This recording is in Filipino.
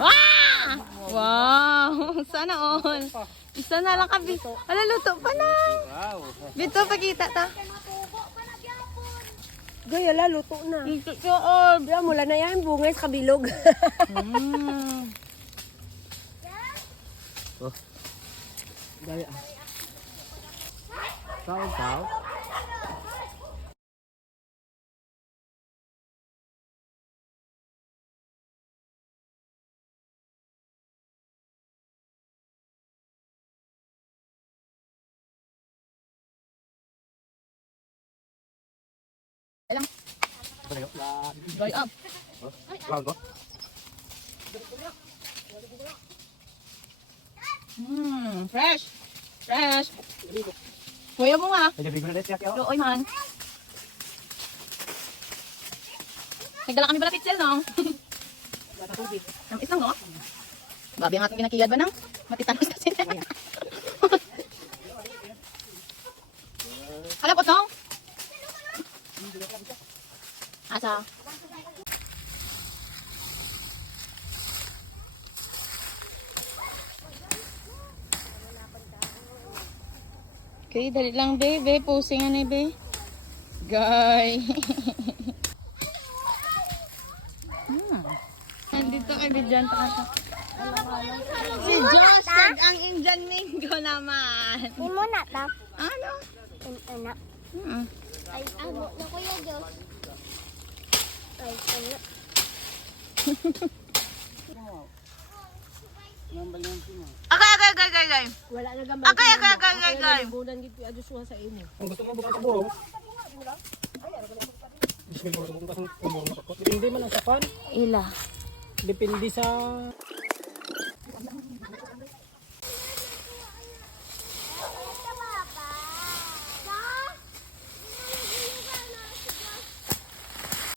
Ah! Wow! Sana all. Isa na lang kabi. Ala, luto pa na. Bito, pakita ta. Gaya la, luto na. Luto all. Diba, mula na yan, bungay sa kabilog. Gaya. Tao. Dry up. Fresh. Fresh. Kuya mo nga. Looy man. Nagdala kami pala pitsel, no? Ang isang, no? Babi ang ating ginakiyad ba nang? Matitanos na sila. Halapot, no? Asa? Okay, dali lang, be. Pusing yan, be. Guy. Nandito kay Bidyan pa ka. Si Josh, ang Indian Mingo naman. Hindi mo na ta. Ano? Anak. Ay, abo na kuya Diyos. Ay, anak. Okay. Wala na gambal. Okay. Bulan gito aduswa sa imo. Kung gusto mo bukas sa burong. Hindi man ang sapan. Ila. Depende sa